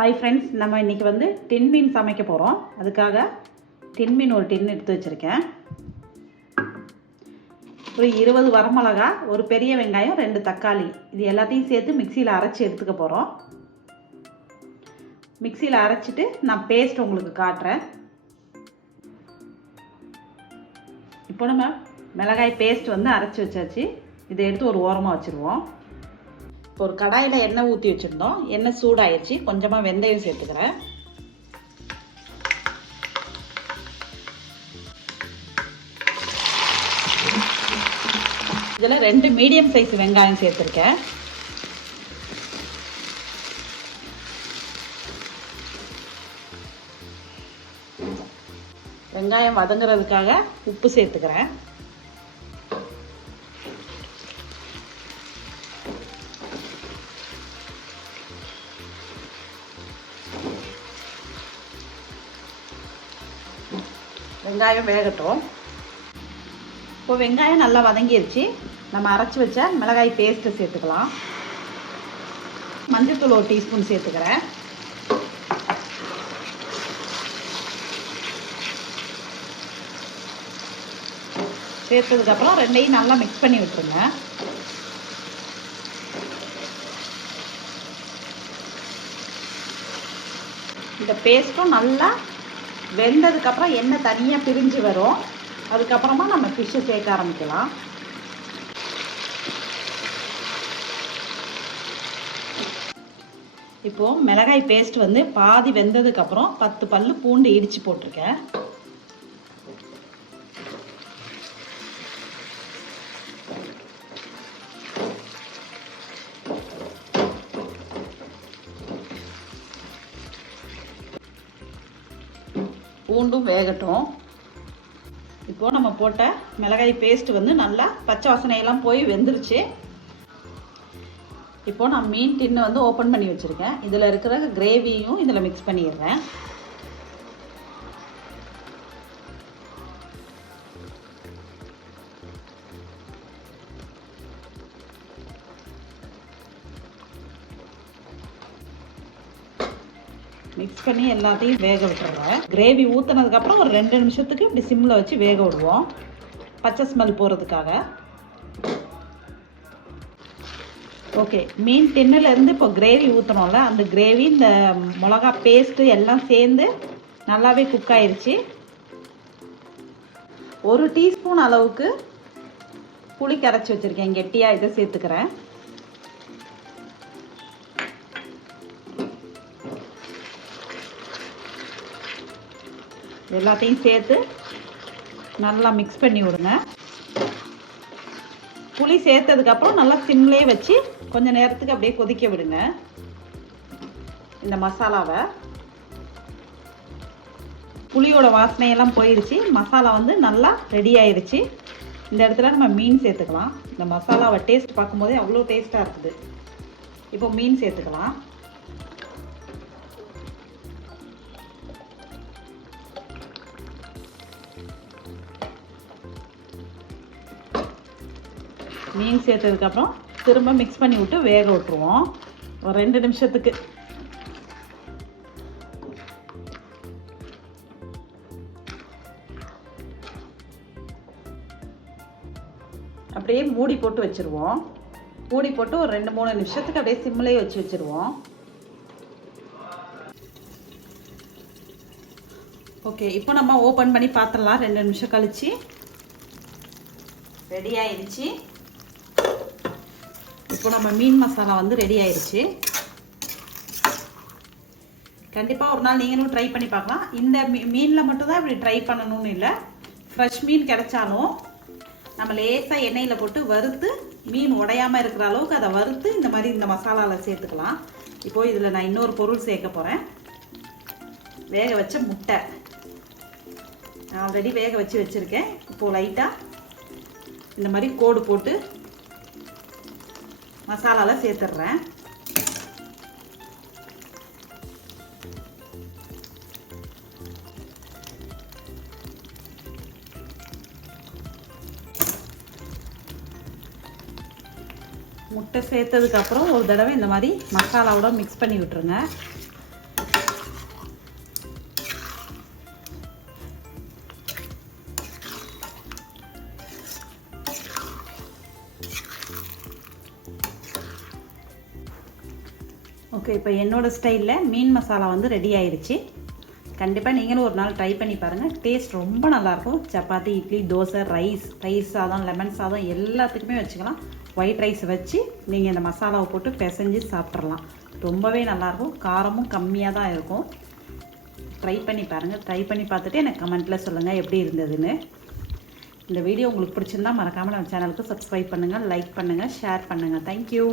Hi friends, நம்ம இன்றைக்கி வந்து டின் மீன் சமைக்க போகிறோம். அதுக்காக டின் மீன் ஒரு டின் எடுத்து வச்சுருக்கேன். ஒரு 20 வரமிளகா, ஒரு பெரிய வெங்காயம், 2 தக்காளி, இது எல்லாத்தையும் சேர்த்து மிக்சியில் அரைச்சி எடுத்துக்க போகிறோம். மிக்சியில் அரைச்சிட்டு நான் பேஸ்ட் உங்களுக்கு காட்டுறேன். இப்போ நம்ம மிளகாய் பேஸ்ட் வந்து அரைச்சி வச்சாச்சு. இதை எடுத்து ஒரு ஓரமாக வச்சுருவோம். இப்போ ஒரு கடாயில் எண்ணெய் ஊற்றி வச்சுருந்தோம். எண்ணெய் சூடாயிடுச்சு. கொஞ்சமாக வெந்தயம் சேர்த்துக்கிறேன். இதில் 2 மீடியம் சைஸ் வெங்காயம் சேர்த்துருக்கேன். வெங்காயம் வதங்குறதுக்காக உப்பு சேர்த்துக்கிறேன். வெங்காயம் வேகட்டும். இப்போ வெங்காயம் நல்லா வதங்கிருச்சு. நம்ம அரைச்சி வச்ச மிளகாய் பேஸ்ட்டு சேர்த்துக்கலாம். மஞ்சள்தூள் 1 டீஸ்பூன் சேர்த்துக்கிறேன். சேர்த்ததுக்கப்புறம் ரெண்டையும் நல்லா மிக்ஸ் பண்ணி விட்டுருங்க. இந்த பேஸ்ட்டும் நல்லா வெந்ததுக்கப்புறம் எண்ணெய் தனியாக பிரிஞ்சு வரும். அதுக்கப்புறமா நம்ம ஃபிஷ்ஷை சேர்க்க ஆரம்பிக்கலாம். இப்போது மிளகாய் பேஸ்ட் வந்து பாதி வெந்ததுக்கப்புறம் 10 பல்லு பூண்டு இடித்து போட்டிருக்கேன். பூண்டும் வேகட்டும். இப்போது நம்ம போட்ட மிளகாய் பேஸ்ட் வந்து நல்லா பச்சை வாசனையெல்லாம் போய் வெந்துருச்சு. இப்போது நான் மீன் டின்னு வந்து ஓப்பன் பண்ணி வச்சுருக்கேன். இதில் இருக்கிற கிரேவியும் இதில் மிக்ஸ் பண்ணிடுறேன். மிக்ஸ் பண்ணி எல்லாத்தையும் வேக விட்டுருவேன். கிரேவி ஊற்றினதுக்கப்புறம் ஒரு 2 நிமிஷத்துக்கு இப்படி சிம்மில் வச்சு வேக விடுவோம், பச்சை ஸ்மெல் போகிறதுக்காக. ஓகே, மீன் டின்னிலேருந்து இப்போ கிரேவி ஊற்றணும்ல, அந்த கிரேவி இந்த மிளகா பேஸ்ட்டு எல்லாம் சேர்ந்து நல்லாவே குக் ஆயிடுச்சு. 1 டீஸ்பூன் அளவுக்கு புளி கரைச்சி வச்சுருக்கேன் கெட்டியாக. இதை சேர்த்துக்கிறேன். எல்லாத்தையும் சேர்த்து நல்லா மிக்ஸ் பண்ணி விடுங்க. புளி சேர்த்ததுக்கப்புறம் நல்லா சிம்லேயே வச்சு கொஞ்சம் நேரத்துக்கு அப்படியே கொதிக்க விடுங்க இந்த மசாலாவை. புளியோட வாசனையெல்லாம் போயிடுச்சு. மசாலா வந்து நல்லா ரெடி ஆயிடுச்சு. இந்த இடத்துல நம்ம மீன் சேர்த்துக்கலாம். இந்த மசாலாவை டேஸ்ட் பார்க்கும்போதே அவ்வளோ டேஸ்ட்டாக இருக்குது. இப்போ மீன் சேர்த்துக்கலாம். மீன் சேர்த்ததுக்கப்புறம் திரும்ப மிக்ஸ் பண்ணி விட்டு வேக விட்டுருவோம் ஒரு 2 நிமிஷத்துக்கு. அப்படியே மூடி போட்டு வச்சுருவோம். மூடி போட்டு ஒரு 2-3 நிமிஷத்துக்கு அப்படியே சிம்லேயே வச்சுருவோம். ஓகே, இப்போ நம்ம ஓப்பன் பண்ணி பார்த்துடலாம். 2 நிமிஷம் கழிச்சு ரெடி ஆயிடுச்சு. இப்போ நம்ம மீன் மசாலா வந்து ரெடி ஆயிடுச்சு. கண்டிப்பாக ஒரு நாள் நீங்களும் ட்ரை பண்ணி பார்க்கலாம். இந்த மீனில் மட்டும்தான் இப்படி ட்ரை பண்ணணும்னு இல்லை, ஃப்ரெஷ் மீன் கிடைச்சாலும் நம்ம லேசாக எண்ணெயில் போட்டு வறுத்து மீன் உடையாமல் இருக்கிற அளவுக்கு அதை வறுத்து இந்த மாதிரி இந்த மசாலாவில் சேர்த்துக்கலாம். இப்போது இதில் நான் இன்னொரு பொருள் சேர்க்க போகிறேன். வேக வச்ச முட்டை ஆல்ரெடி வேக வச்சுருக்கேன். இப்போது லைட்டாக இந்த மாதிரி கோடு போட்டு மசாலாவில் சேர்த்துடுறேன். முட்டை சேர்த்ததுக்கப்புறம் ஒரு தடவை இந்த மாதிரி மசாலாவோட மிக்ஸ் பண்ணி விட்டுருங்க. ஓகே, இப்போ என்னோடய ஸ்டைலில் மீன் மசாலா வந்து ரெடி ஆயிடுச்சு. கண்டிப்பாக நீங்களும் ஒரு நாள் ட்ரை பண்ணி பாருங்கள். டேஸ்ட் ரொம்ப நல்லாயிருக்கும். சப்பாத்தி, இட்லி, தோசை, ரைஸ் சாதம், லெமன் சாதம் எல்லாத்துக்குமே வச்சுக்கலாம். ஒயிட் ரைஸ் வச்சு நீங்கள் இந்த மசாலாவை போட்டு பிசைஞ்சு சாப்பிட்றலாம். ரொம்பவே நல்லாயிருக்கும். காரமும் கம்மியாக தான் இருக்கும். ட்ரை பண்ணி பாருங்கள். ட்ரை பண்ணி பார்த்துட்டு எனக்கு கமெண்ட்டில் சொல்லுங்கள் எப்படி இருந்ததுன்னு. இந்த வீடியோ உங்களுக்கு பிடிச்சிருந்தா மறக்காமல் நம்ம சேனலுக்கு சப்ஸ்கிரைப் பண்ணுங்கள், லைக் பண்ணுங்கள், ஷேர் பண்ணுங்கள். தேங்க்யூ.